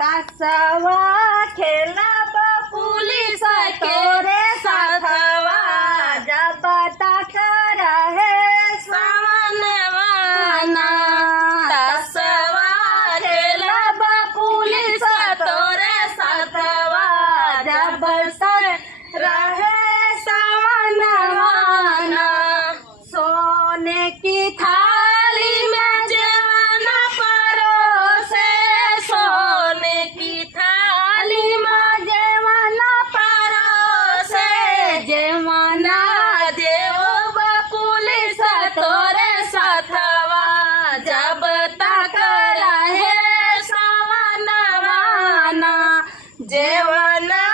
तासवा खेला पुलिस तोरे साथवा जब तक रहे सावनवाना। तासवा खेला पुलिस तोरे साथवा जब तक रहे सावनवाना। सोने की थाली में जेवन परोसे, सोने की थाली में जेवन परोसे, जेवना देव पुलिस तोरे साथवा जब तक रहे सावनवाना। जेवना